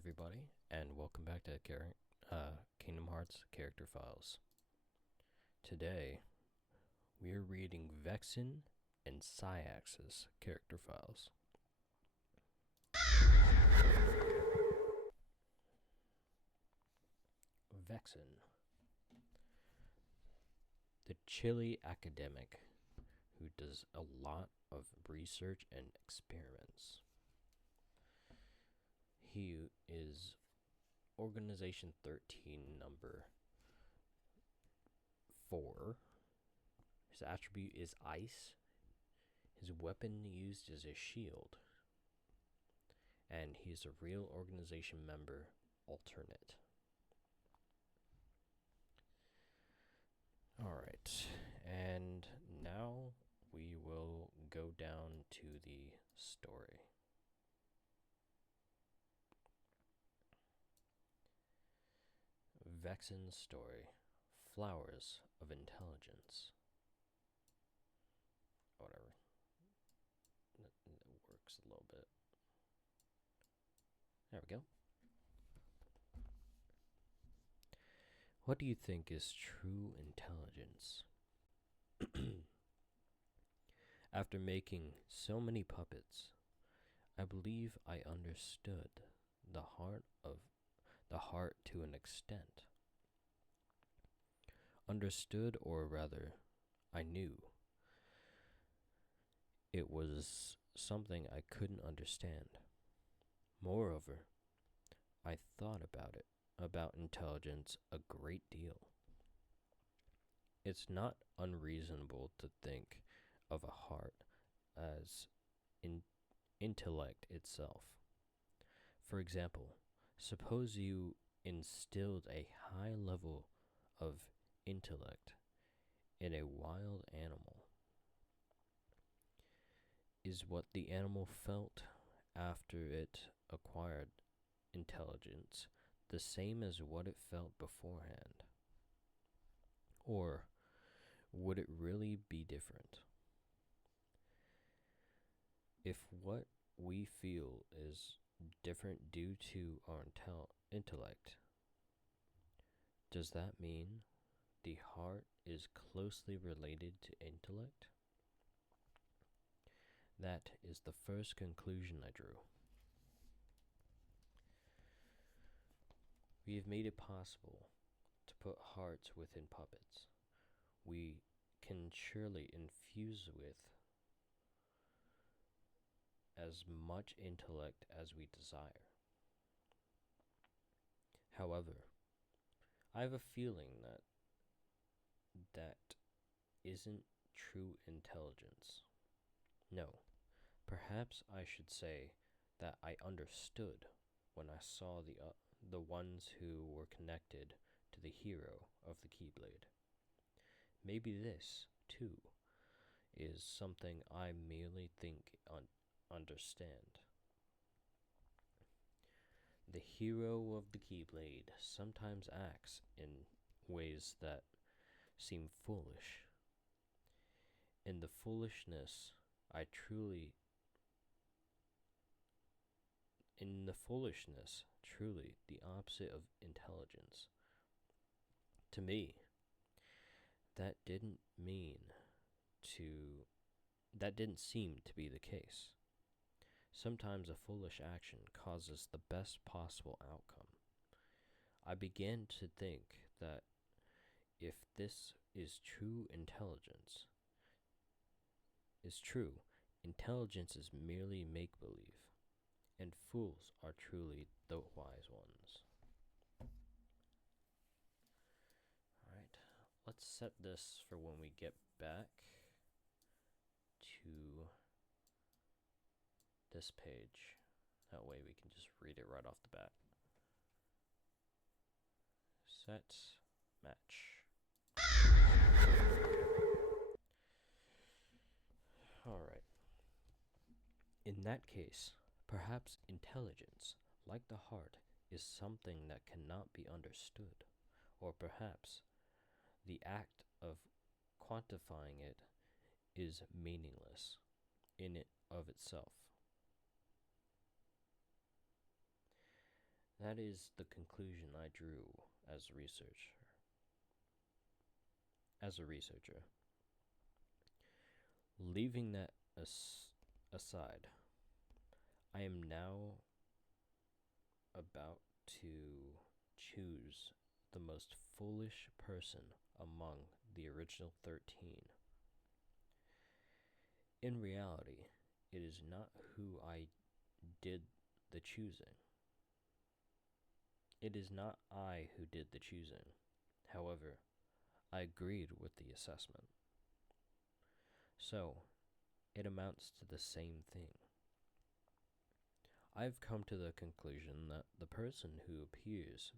everybody, and welcome back to Kingdom Hearts Character Files. Today, we are reading Vexen and Saix's character files. Vexen, the chilly academic who does a lot of research and experiments. He is Organization 13, number 4. His attribute is ice. His weapon used is a shield. And he's a real organization member, alternate. Alright, and now we will go down to the story. Vexen's story, Flowers of Intelligence. Whatever. It works a little bit. There we go. What do you think is true intelligence? After making so many puppets, I believe I understood the heart to an extent. Understood, or rather, I knew. It was something I couldn't understand. Moreover, I thought about intelligence a great deal. It's not unreasonable to think of a heart as intellect itself. For example, suppose you instilled a high level of intellect in a wild animal. Is what the animal felt after it acquired intelligence the same as what it felt beforehand? Or would it really be different? If what we feel is different due to our intellect, does that mean the heart is closely related to intellect? That is the first conclusion I drew. We have made it possible to put hearts within puppets. We can surely infuse with as much intellect as we desire. However, I have a feeling that isn't true intelligence. No, perhaps I should say that I understood when I saw the ones who were connected to the hero of the Keyblade. Maybe this, too, is something I merely think understand. The hero of the Keyblade sometimes acts in ways that seem foolish. In the foolishness, truly, the opposite of intelligence. To me, that didn't seem to be the case. Sometimes a foolish action causes the best possible outcome. I began to think that if this is true, intelligence is merely make-believe, and fools are truly the wise ones. Alright, let's set this for when we get back to this page. That way we can just read it right off the bat. Set, match. Alright. In that case, perhaps intelligence, like the heart, is something that cannot be understood, or perhaps the act of quantifying it is meaningless in it of itself. That is the conclusion I drew as a researcher. Leaving that aside, I am now about to choose the most foolish person among the original 13. In reality, it is not who I did the choosing. It is not I who did the choosing. However, I agreed with the assessment. So, it amounts to the same thing. I've come to the conclusion that the person who appears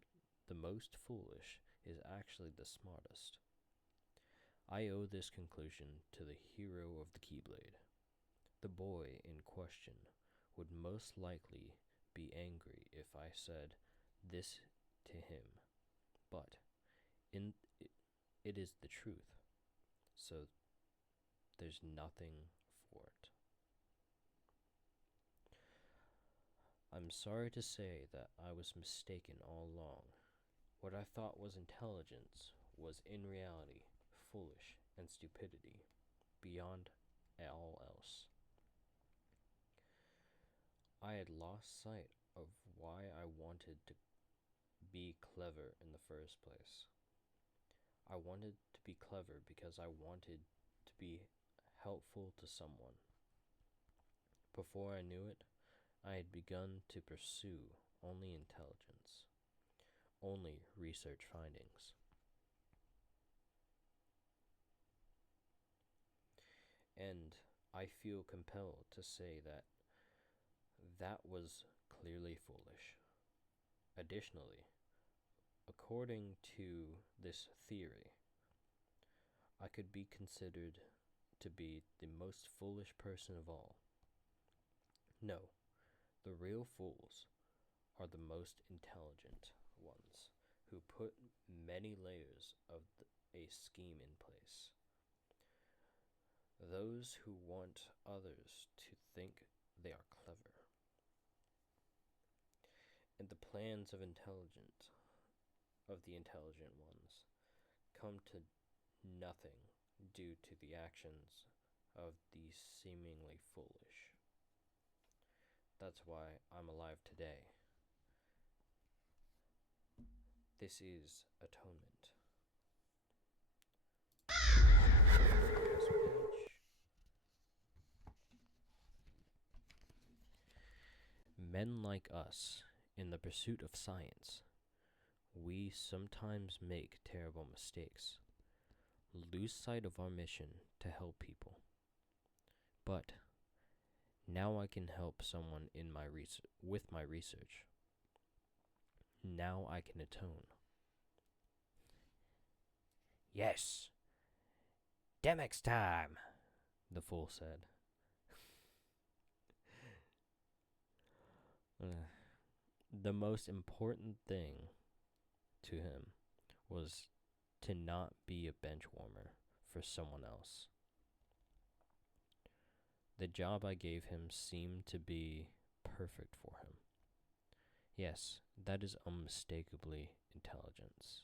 the most foolish is actually the smartest. I owe this conclusion to the hero of the Keyblade. The boy in question would most likely be angry if I said this to him, but it is the truth, so there's nothing for it. I'm sorry to say that I was mistaken all along. What I thought was intelligence was in reality foolish and stupidity beyond all else. I had lost sight of why I wanted to be clever in the first place. I wanted to be clever because I wanted to be helpful to someone. Before I knew it, I had begun to pursue only intelligence, only research findings. And I feel compelled to say that that was clearly foolish. Additionally, according to this theory, I could be considered to be the most foolish person of all. No, the real fools are the most intelligent ones who put many layers of a scheme in place. Those who want others to think they are clever. And the plans of the intelligent ones come to nothing due to the actions of the seemingly foolish. That's why I'm alive today. This is atonement. Men like us, in the pursuit of science, we sometimes make terrible mistakes, lose sight of our mission to help people. But now I can help someone with my research. Now I can atone. Yes, Demix time, the fool said. The most important thing to him was to not be a bench warmer for someone else. The job I gave him seemed to be perfect for him. Yes, that is unmistakably intelligence.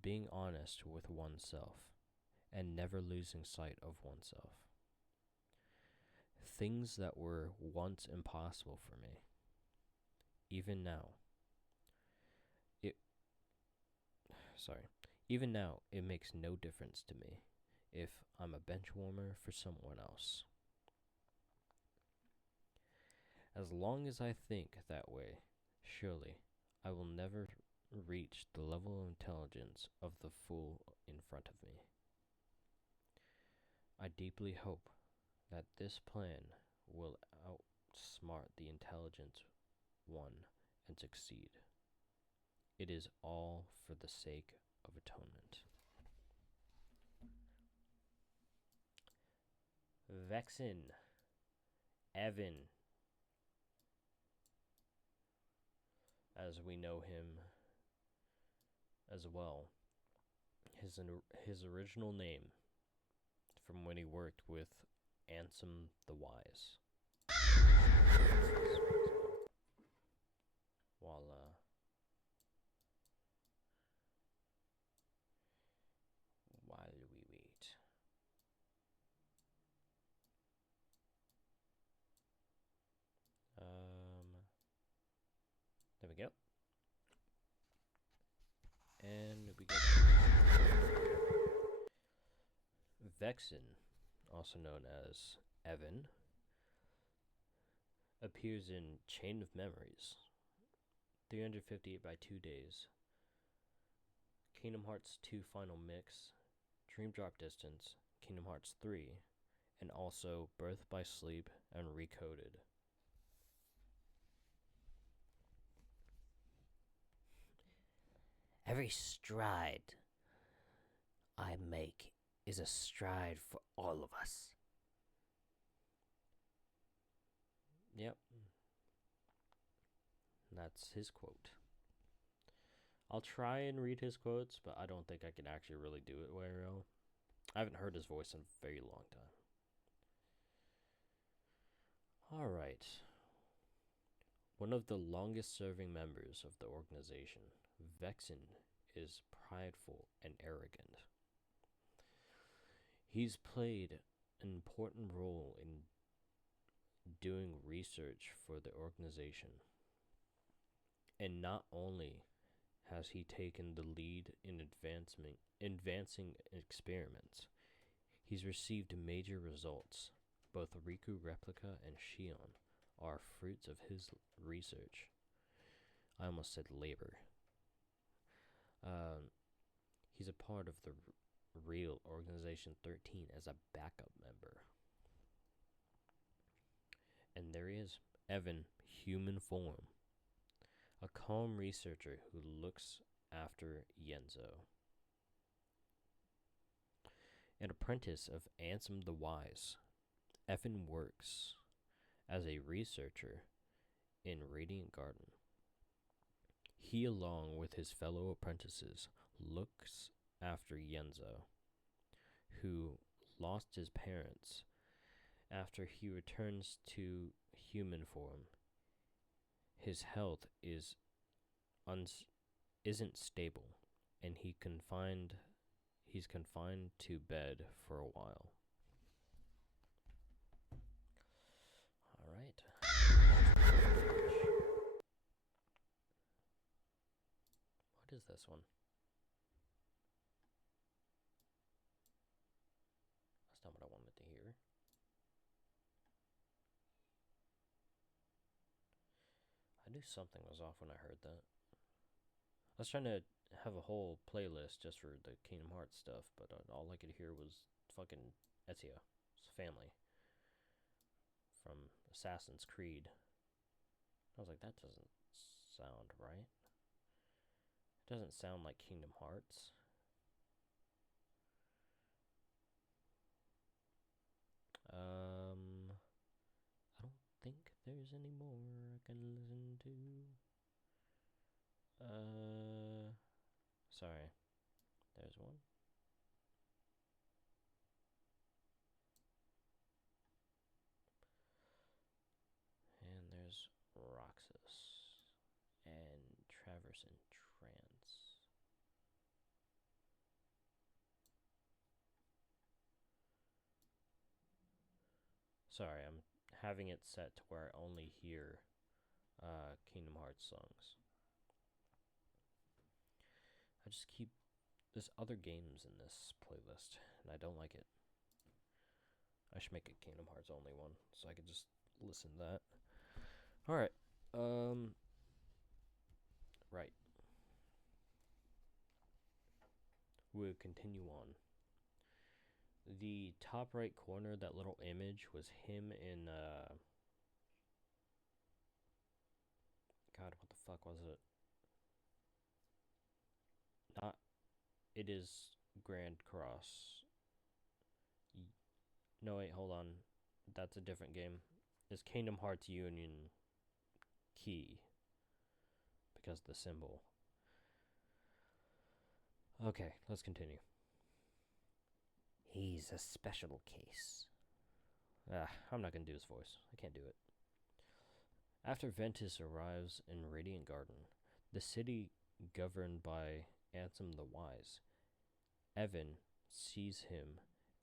Being honest with oneself and never losing sight of oneself. Things that were once impossible for me, even now, it makes no difference to me if I'm a bench warmer for someone else. As long as I think that way, surely I will never reach the level of intelligence of the fool in front of me. I deeply hope that this plan will outsmart the intelligent one and succeed. It is all for the sake of atonement. Vexen, Evan, as we know him as well, his original name from when he worked with Ansem the Wise. while we wait. There we go. And we get Vexen, also known as Evan, appears in Chain of Memories, 358 by 2 days, Kingdom Hearts 2 Final Mix, Dream Drop Distance, Kingdom Hearts 3, and also Birth by Sleep and Recoded. Every stride I make is a stride for all of us. Yep. That's his quote. I'll try and read his quotes, but I don't think I can actually really do it very well. I haven't heard his voice in a very long time. Alright. One of the longest serving members of the organization, Vexen, is prideful and arrogant. He's played an important role in doing research for the organization. And not only has he taken the lead in advancing experiments, he's received major results. Both Riku Replica and Shion are fruits of his research. I almost said labor. He's a part of the real Organization 13 as a backup member. And there he is, Evan, human form. A calm researcher who looks after Yenzo. An apprentice of Ansem the Wise, Evan works as a researcher in Radiant Garden. He, along with his fellow apprentices, looks after Yenzo, who lost his parents. After he returns to human form, his health isn't stable, and he's confined to bed for a while. All right. What is this one? That's not what I wanted to hear. I knew something was off when I heard that. I was trying to have a whole playlist just for the Kingdom Hearts stuff, but all I could hear was fucking Ezio, his family, from Assassin's Creed. I was like, that doesn't sound right. It doesn't sound like Kingdom Hearts. I don't think there's any more I can listen to. Sorry. There's one. And there's Roxas and Traverse in Trance. Sorry, I'm having it set to where I only hear Kingdom Hearts songs. I just keep... There's other games in this playlist, and I don't like it. I should make a Kingdom Hearts only one, so I could just listen to that. Alright, right. We'll continue on. The top right corner, that little image, was him in, God, what the fuck was it? Not... It is Grand Cross. No, wait, hold on. That's a different game. It's Kingdom Hearts Union Key. Because the symbol. Okay, let's continue. He's a special case. I'm not gonna do his voice. I can't do it. After Ventus arrives in Radiant Garden, the city governed by Ansem the Wise, Evan sees him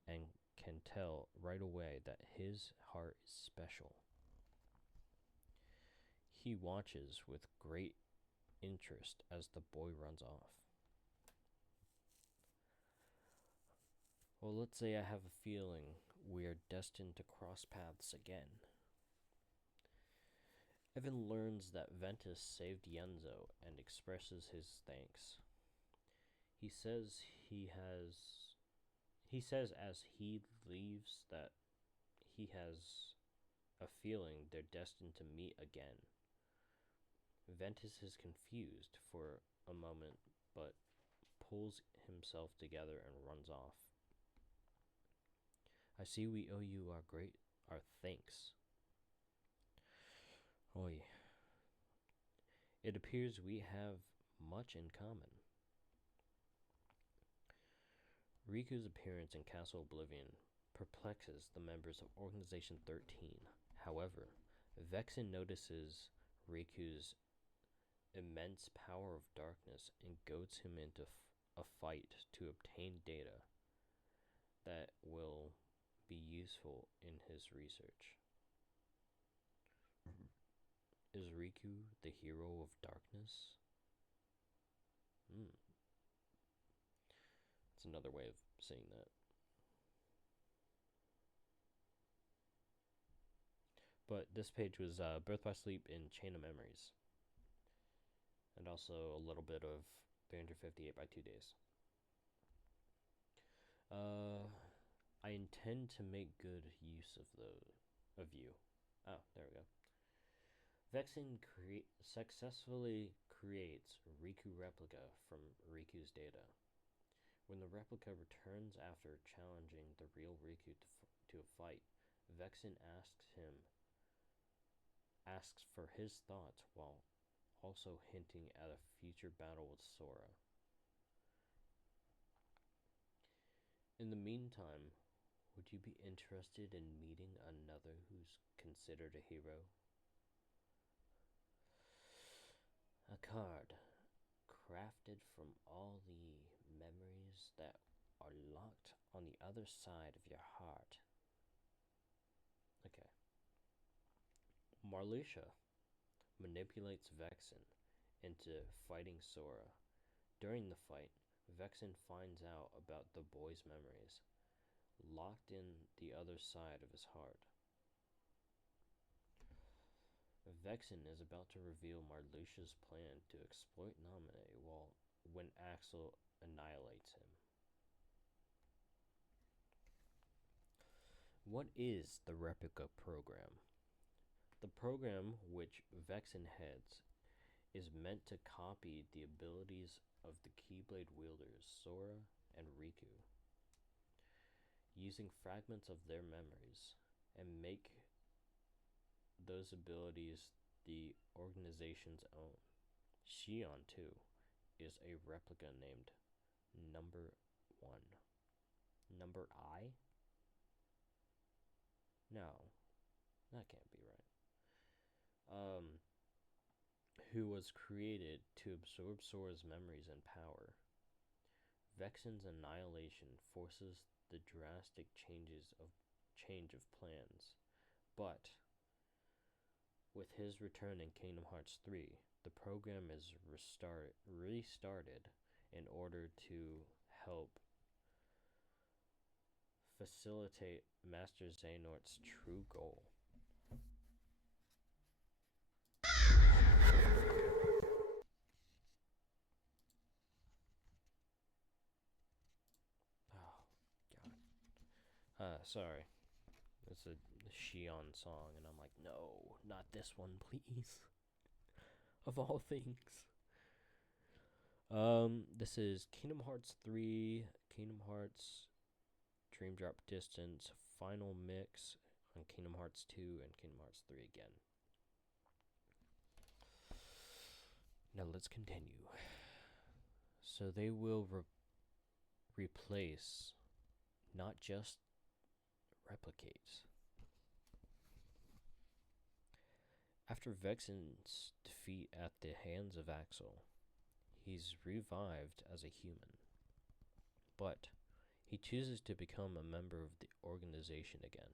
and can tell right away that his heart is special. He watches with great interest as the boy runs off. Well, let's say I have a feeling we are destined to cross paths again. Evan learns that Ventus saved Yenzo and expresses his thanks. He says as he leaves that he has a feeling they're destined to meet again. Ventus is confused for a moment, but pulls himself together and runs off. I see we owe you our thanks. Oi. It appears we have much in common. Riku's appearance in Castle Oblivion perplexes the members of Organization 13. However, Vexen notices Riku's immense power of darkness and goads him into a fight to obtain data that will be useful in his research. Is Riku the hero of darkness? It's another way of saying that. But this page was Birth by Sleep in Chain of Memories. And also a little bit of 358 by 2 days. I intend to make good use of you. Oh, there we go. Vexen successfully creates Riku replica from Riku's data. When the replica returns after challenging the real Riku to a fight, Vexen asks for his thoughts while also hinting at a future battle with Sora. In the meantime, would you be interested in meeting another who's considered a hero? A card crafted from all the memories that are locked on the other side of your heart. Okay. Marluxia manipulates Vexen into fighting Sora. During the fight, Vexen finds out about the boy's memories, locked in the other side of his heart. Vexen is about to reveal Marluxia's plan to exploit Naminé when Axel annihilates him. What is the replica program? The program, which Vexen heads, is meant to copy the abilities of the Keyblade wielders Sora and Riku, using fragments of their memories, and make those abilities the organization's own. Xion, too, is a replica named Number 1. Number I? No, that can't be right. Who was created to absorb Sora's memories and power. Vexen's annihilation forces the drastic change of plans, but with his return in Kingdom Hearts 3, the program is restarted in order to help facilitate Master Xehanort's true goal. Oh, God. Sorry. It's a Xion song, and I'm like, no, not this one, please. Of all things. This is Kingdom Hearts 3, Kingdom Hearts Dream Drop Distance, Final Mix on Kingdom Hearts 2 and Kingdom Hearts 3 again. Now let's continue. So they will replace, not just replicate. After Vexen's defeat at the hands of Axel, he's revived as a human. But he chooses to become a member of the organization again.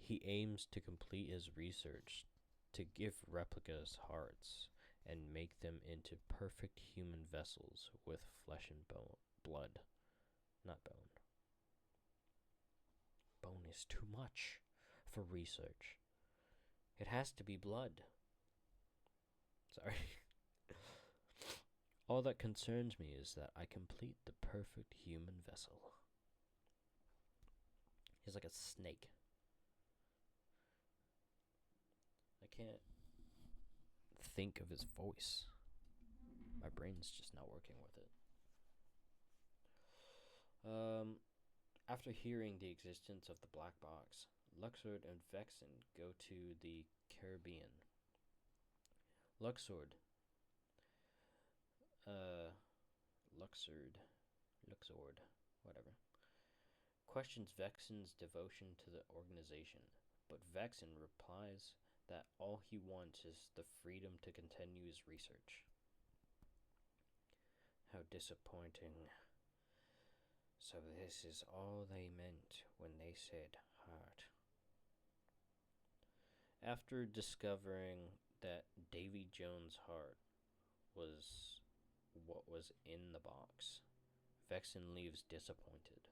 He aims to complete his research to give replicas hearts and make them into perfect human vessels with flesh and blood, not bone. Bone is too much for research. It has to be blood. Sorry. All that concerns me is that I complete the perfect human vessel. He's like a snake. I can't think of his voice. My brain's just not working with it. After hearing the existence of the black box, Luxord and Vexen go to the Caribbean. Luxord, whatever, questions Vexen's devotion to the organization, but Vexen replies that all he wants is the freedom to continue his research. How disappointing. So this is all they meant when they said heart. After discovering that Davy Jones' heart was what was in the box, Vexen leaves disappointed.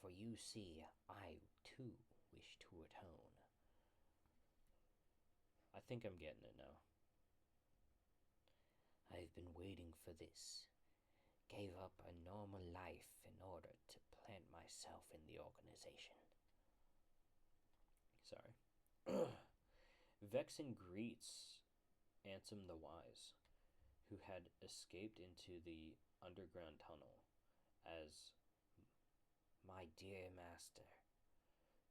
For you see, I too wish to atone. I think I'm getting it now. I've been waiting for this. Gave up a normal life in order to plant myself in the organization. Sorry. Vexen greets Ansem the Wise, who had escaped into the underground tunnel, as my dear master.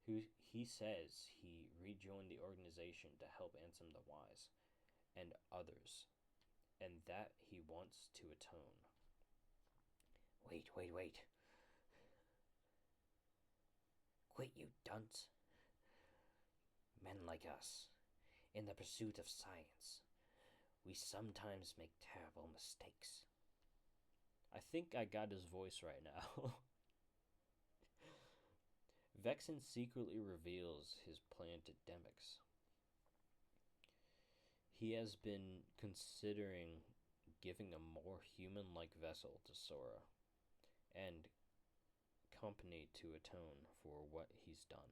Who he says he rejoined the organization to help Ansem the Wise and others, and that he wants to atone. Wait. Quit, you dunce. Men like us, in the pursuit of science, we sometimes make terrible mistakes. I think I got his voice right now. Vexen secretly reveals his plan to Demix. He has been considering giving a more human-like vessel to Sora and company to atone for what he's done.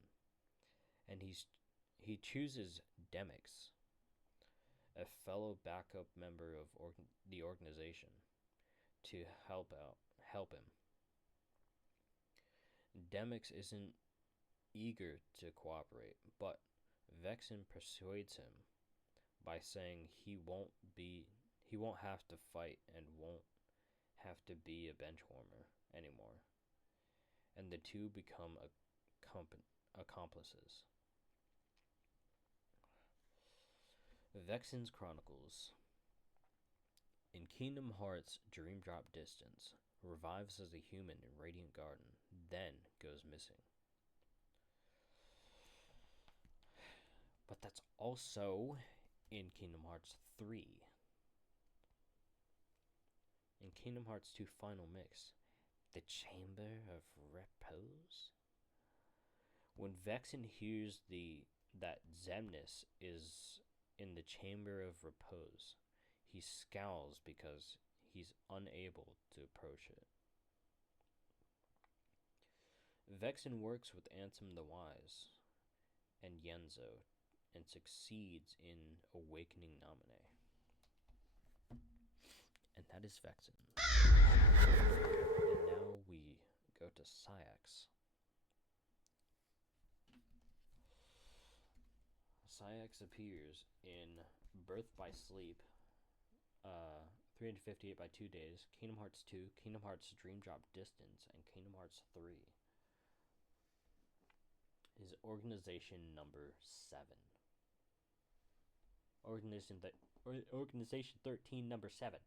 And he chooses Demix, a fellow backup member of the organization, to help him. Demix isn't eager to cooperate, but Vexen persuades him by saying he won't have to fight and won't have to be a bench warmer anymore. And the two become accomplices. Vexen's Chronicles. In Kingdom Hearts, Dream Drop Distance revives as a human in Radiant Garden, then goes missing. But that's also in Kingdom Hearts 3. In Kingdom Hearts 2 Final Mix, the Chamber of Repose? When Vexen hears that Xemnas is in the Chamber of Repose, he scowls because he's unable to approach it. Vexen works with Ansem the Wise and Yenzo and succeeds in awakening Naminé. And that is Vexen. And now we go to Saix. Saix appears in Birth by Sleep, 358 by 2 Days, Kingdom Hearts 2, Kingdom Hearts Dream Drop Distance, and Kingdom Hearts 3. Is organization number 7. Organization 13, number 7.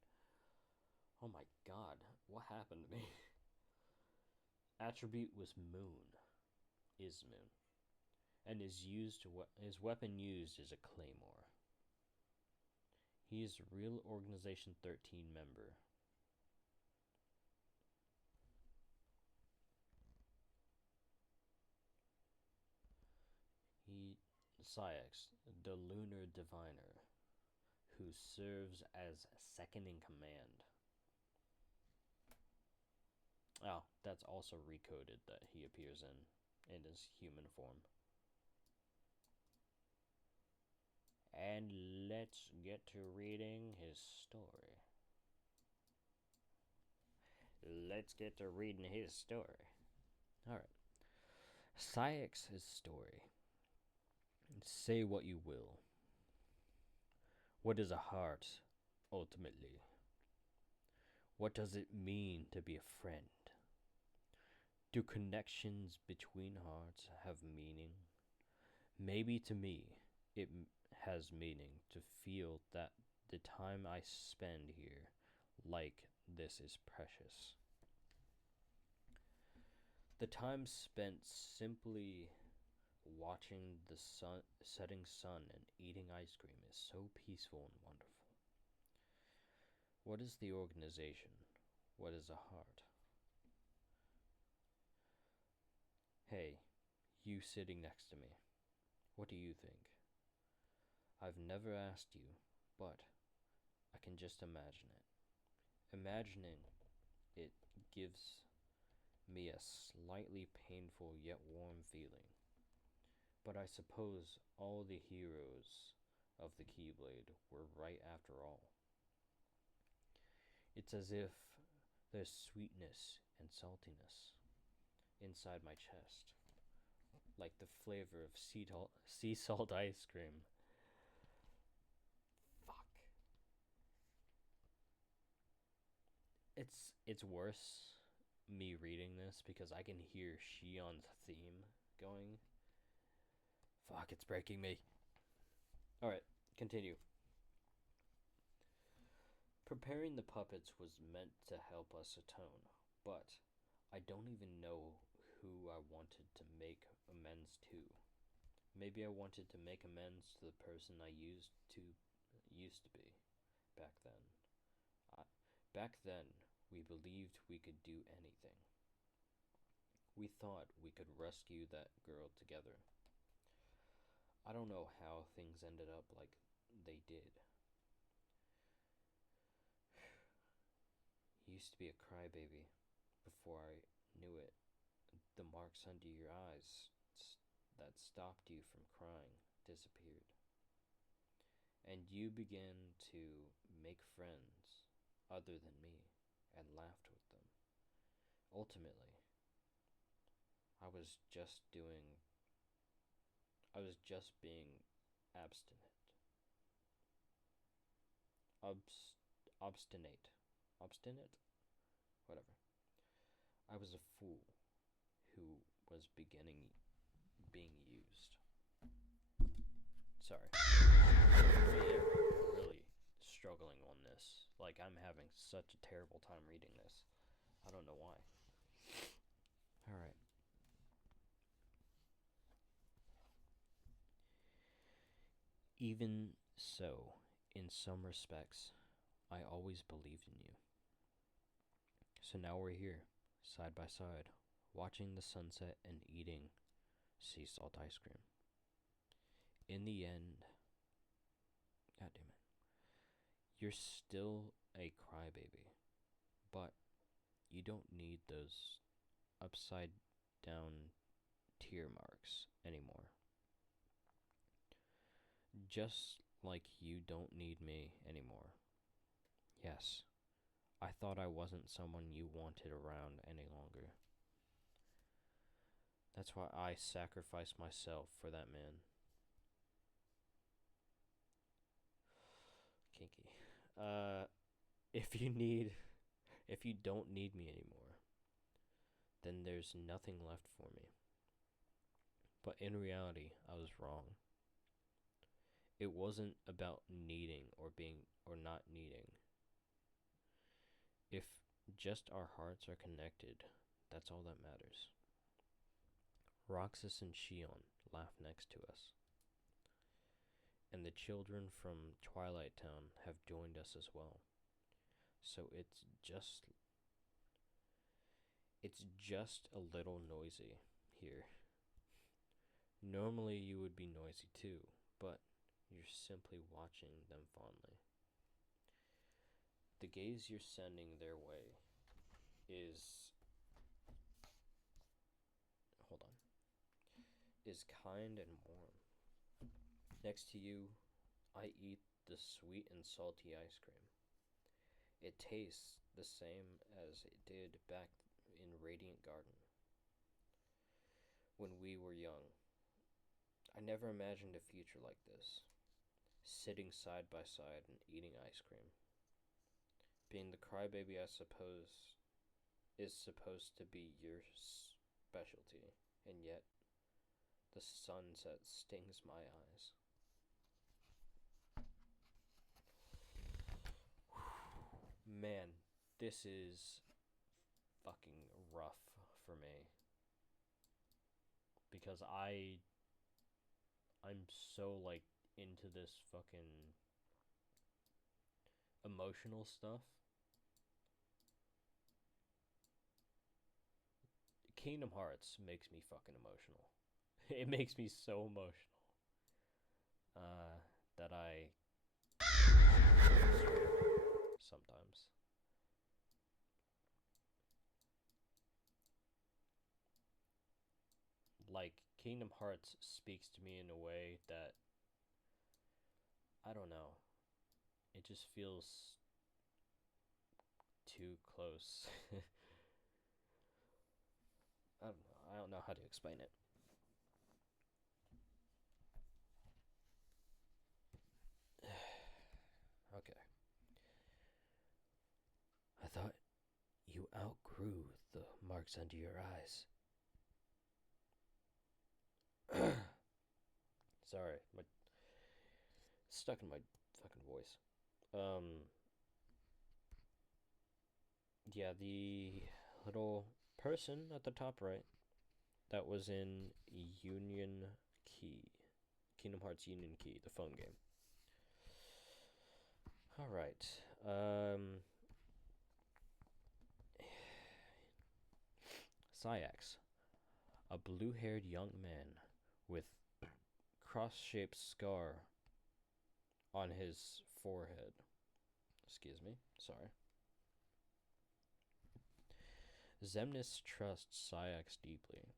Oh my god, what happened to me? attribute was moon, is moon, and his weapon used is a claymore. He is a real Organization 13 member. Saix, the lunar diviner, who serves as second in command. Oh, that's also recoded that he appears in his human form. And let's get to reading his story. Alright. Saix's story. Say what you will. What is a heart, ultimately? What does it mean to be a friend? Do connections between hearts have meaning? Maybe to me, it has meaning to feel that the time I spend here, like this, is precious. The time spent simply watching the setting sun and eating ice cream is so peaceful and wonderful. What is the organization? What is a heart? Hey, you sitting next to me, what do you think? I've never asked you, but I can just imagine it. Imagining it gives me a slightly painful yet warm feeling. But I suppose all the heroes of the Keyblade were right after all. It's as if there's sweetness and saltiness inside my chest, like the flavor of sea salt ice cream. Fuck. It's worse me reading this because I can hear Shion's theme going. Fuck, it's breaking me. Alright, continue. Preparing the puppets was meant to help us atone, but I don't even know who I wanted to make amends to. Maybe I wanted to make amends to the person I used to be back then. Back then, we believed we could do anything. We thought we could rescue that girl together. I don't know how things ended up like they did. You used to be a crybaby before I knew it. The marks under your eyes that stopped you from crying disappeared. And you began to make friends other than me and laughed with them. Ultimately, I was just being abstinent. Obstinate. Obstinate? Whatever. I was a fool who was being used. Sorry. Really struggling on this. Like, I'm having such a terrible time reading this. I don't know why. Alright. Even so, in some respects, I always believed in you. So now we're here, side by side, watching the sunset and eating sea salt ice cream. In the end, God damn it, you're still a crybaby, but you don't need those upside down tear marks anymore. Just like you don't need me anymore. Yes, I thought I wasn't someone you wanted around any longer. That's why I sacrificed myself for that man. Kinky. If you don't need me anymore, then there's nothing left for me. But in reality, I was wrong. It wasn't about needing or not needing. If just our hearts are connected, That's all that matters. Roxas and Shion laugh next to us, and the children from Twilight Town have joined us as well. So it's just a little noisy here. Normally you would be noisy too, but you're simply watching them fondly. The gaze you're sending their way is hold on is kind and warm. Next to you, I eat the sweet and salty ice cream. It tastes the same as it did back in Radiant Garden when we were young. I never imagined a future like this, sitting side by side and eating ice cream. Being the crybaby, I suppose, is supposed to be your specialty, and yet the sunset stings my eyes. Man, this is fucking rough for me because I'm so like into this fucking emotional stuff. Kingdom Hearts makes me fucking emotional. It makes me so emotional. That I sometimes. Like, Kingdom Hearts speaks to me in a way that, I don't know, it just feels too close. I don't know how to explain it. Okay. I thought you outgrew the marks under your eyes. Sorry, my stuck in my fucking voice. Yeah, the little person at the top right that was in Union Key, Kingdom Hearts Union Key, the phone game. All right. Saix, a blue-haired young man with cross-shaped scar on his forehead. Excuse me. Sorry. Xemnas trusts Saix deeply,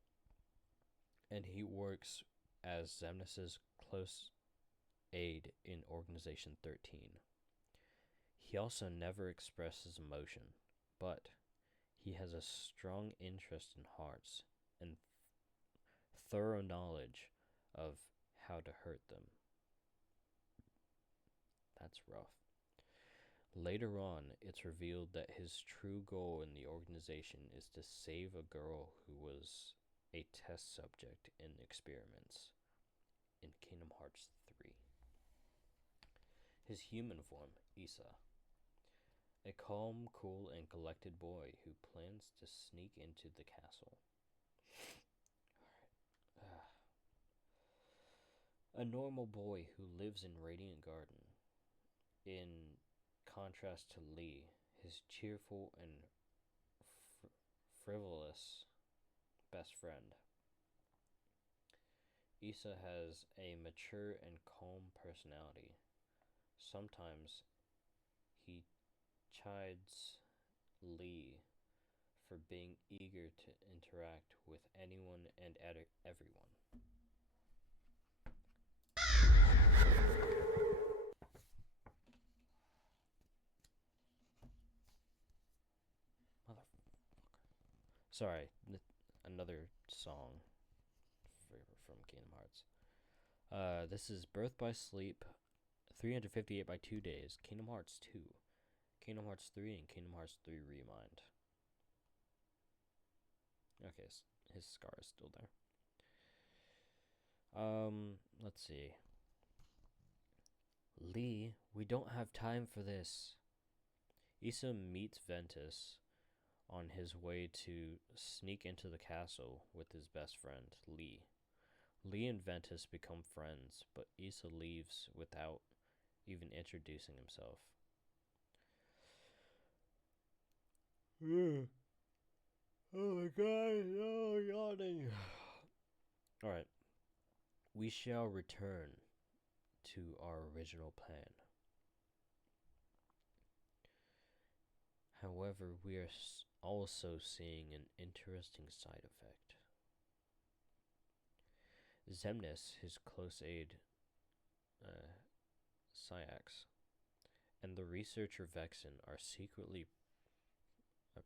and he works as Xemnas' close aide in Organization 13. He also never expresses emotion, but he has a strong interest in hearts and thorough knowledge of how to hurt them. That's rough. Later on, it's revealed that his true goal in the organization is to save a girl who was a test subject in experiments in Kingdom Hearts 3. His human form, Issa, a calm, cool, and collected boy who plans to sneak into the castle. A normal boy who lives in Radiant Garden, in contrast to Lee, his cheerful and frivolous best friend. Issa has a mature and calm personality. Sometimes he chides Lee for being eager to interact with anyone and everyone. Sorry, another song from Kingdom Hearts. This is Birth by Sleep, 358 by 2 days, Kingdom Hearts 2, Kingdom Hearts 3, and Kingdom Hearts 3 Remind. Okay, his scar is still there. Let's see. Lee, we don't have time for this. Issa meets Ventus on his way to sneak into the castle with his best friend, Lee. Lee and Ventus become friends, but Issa leaves without even introducing himself. Oh my god, oh, yawning. Alright. We shall return to our original plan. However, we are also seeing an interesting side effect. Xemnas, his close aide, Saix, and the researcher Vexen are secretly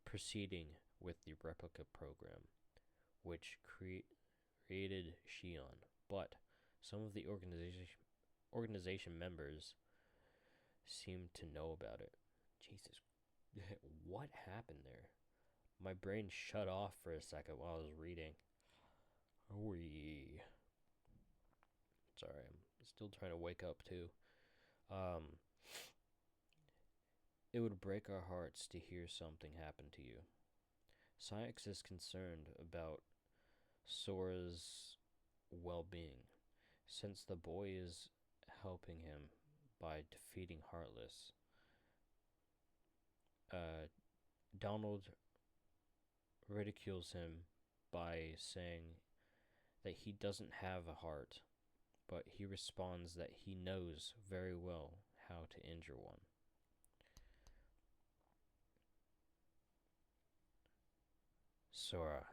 proceeding with the replica program, which created Shion. But some of the organization members seem to know about it. Jesus, what happened there? My brain shut off for a second while I was reading. Sorry, I'm still trying to wake up too. It would break our hearts to hear something happen to you. Saix is concerned about Sora's well-being, since the boy is helping him by defeating Heartless. Donald ridicules him by saying that he doesn't have a heart, but he responds that he knows very well how to injure one. Sora,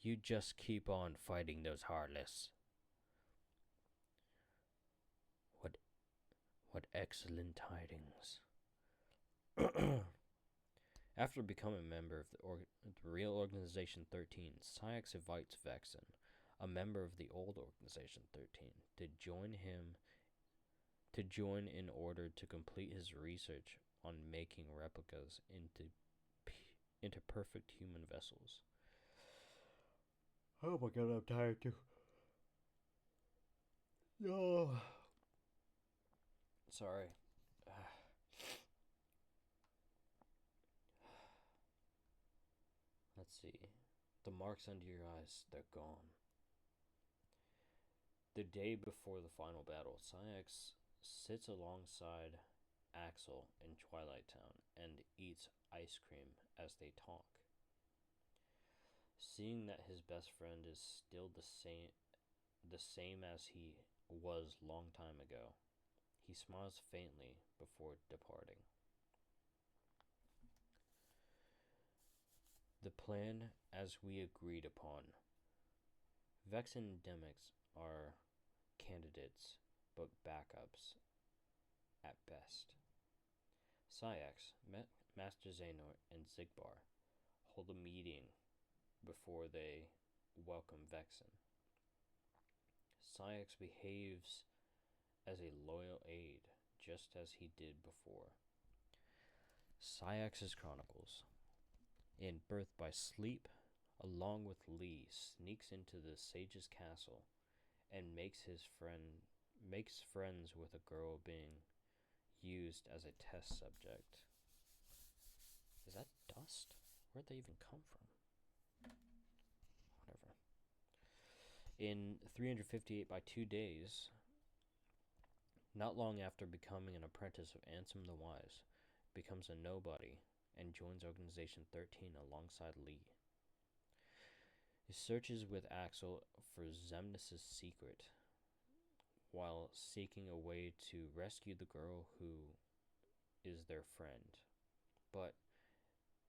you just keep on fighting those Heartless. What excellent tidings. After becoming a member of the real Organization 13, Saix invites Vexen, a member of the old Organization 13, to join in order to complete his research on making replicas into perfect human vessels. Oh my god, I'm tired too. No. Sorry. Let's see. The marks under your eyes, they're gone. The day before the final battle, Saix sits alongside Axel in Twilight Town and eats ice cream as they talk. Seeing that his best friend is still the same as he was long time ago, he smiles faintly before departing. The plan as we agreed upon. Vexen and Demix are candidates, but backups at best. Saix, Master Xehanort, and Xigbar hold a meeting before they welcome Vexen. Saix behaves as a loyal aide, just as he did before. Saix's Chronicles. In Birth by Sleep, along with Lee, sneaks into the sage's castle and makes friends with a girl being used as a test subject. Is that dust? Where'd they even come from? Whatever. In 358 by 2 days, not long after becoming an apprentice of Ansem the Wise, becomes a nobody and joins Organization 13 alongside Lee. He searches with Axel for Xemnas' secret, while seeking a way to rescue the girl who is their friend. But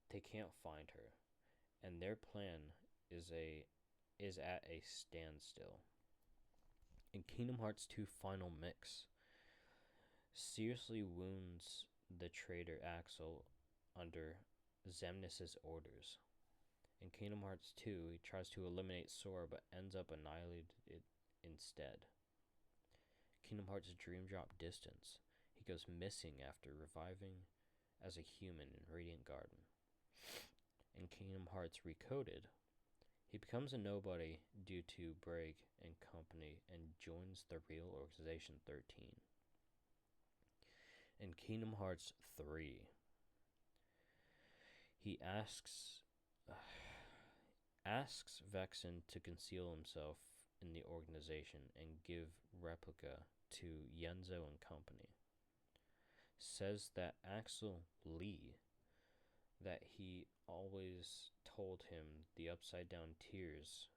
they can't find her, and their plan is at a standstill. In Kingdom Hearts 2 Final Mix, seriously wounds the traitor Axel under Xemnas' orders. In Kingdom Hearts 2, he tries to eliminate Sora but ends up annihilated instead. Kingdom Hearts Dream Drop Distance, he goes missing after reviving as a human in Radiant Garden. In Kingdom Hearts Recoded, he becomes a nobody due to Braig and company and joins the real Organization 13. In Kingdom Hearts 3, he asks asks Vexen to conceal himself in the organization and give replica to Yenzo and company. Says that Axel Lee, that he always told him the upside down tears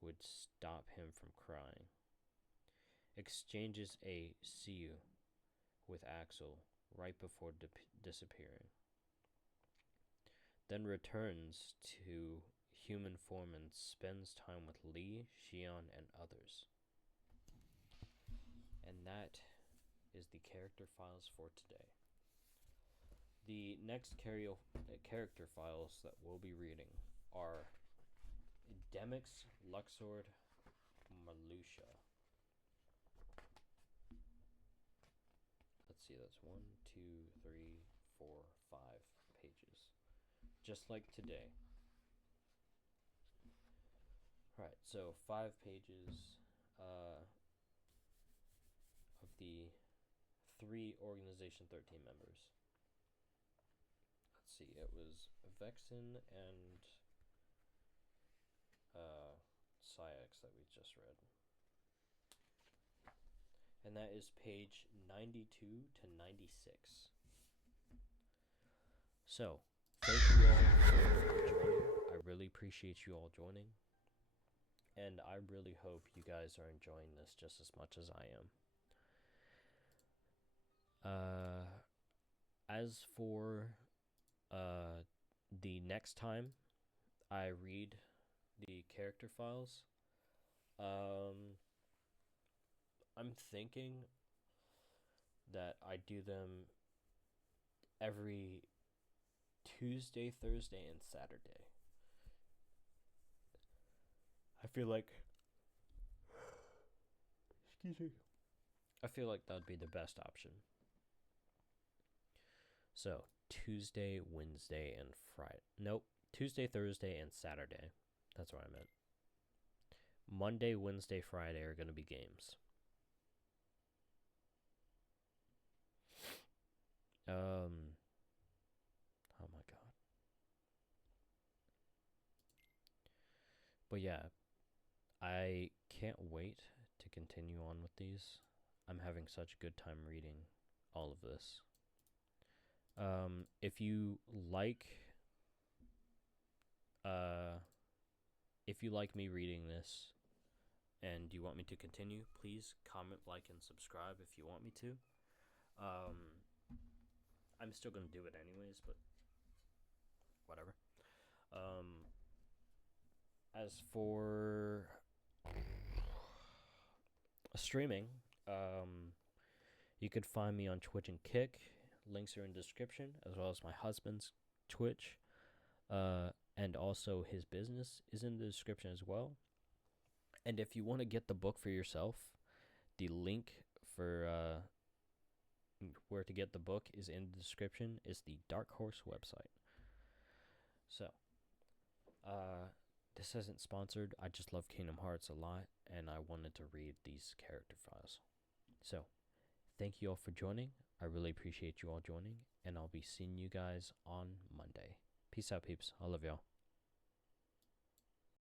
would stop him from crying. Exchanges a see you with Axel right before disappearing. Then returns to human form and spends time with Lee, Xion, and others. And that is the character files for today. The next character files that we'll be reading are Demix, Luxord, Malusia. Let's see, that's 1, 2, 3, 4, 5 pages. Just like today. Alright, so 5 pages of the 3 Organization 13 members. Let's see, it was Vexen and Saix that we just read. And that is page 92 to 96. So, thank you all for joining. I really appreciate you all joining. And I really hope you guys are enjoying this just as much as I am. As for the next time I read the character files, I'm thinking that I do them every Tuesday, Thursday, and Saturday. I feel like that would be the best option. So, Tuesday, Wednesday, and Friday. Nope. Tuesday, Thursday, and Saturday. That's what I meant. Monday, Wednesday, Friday are going to be games. Oh my god. But yeah, I can't wait to continue on with these. I'm having such a good time reading all of this. If you like me reading this and you want me to continue, please comment, like, and subscribe if you want me to. I'm still gonna do it anyways, but whatever. As for streaming, you could find me on Twitch and Kick. Links are in the description, as well as my husband's Twitch, and also his business is in the description as well. And if you want to get the book for yourself, the link for where to get the book is in the description. Is the Dark Horse website. So, this isn't sponsored. I just love Kingdom Hearts a lot, and I wanted to read these character files. So, thank you all for joining. I really appreciate you all joining, and I'll be seeing you guys on Monday. Peace out, peeps. I love y'all.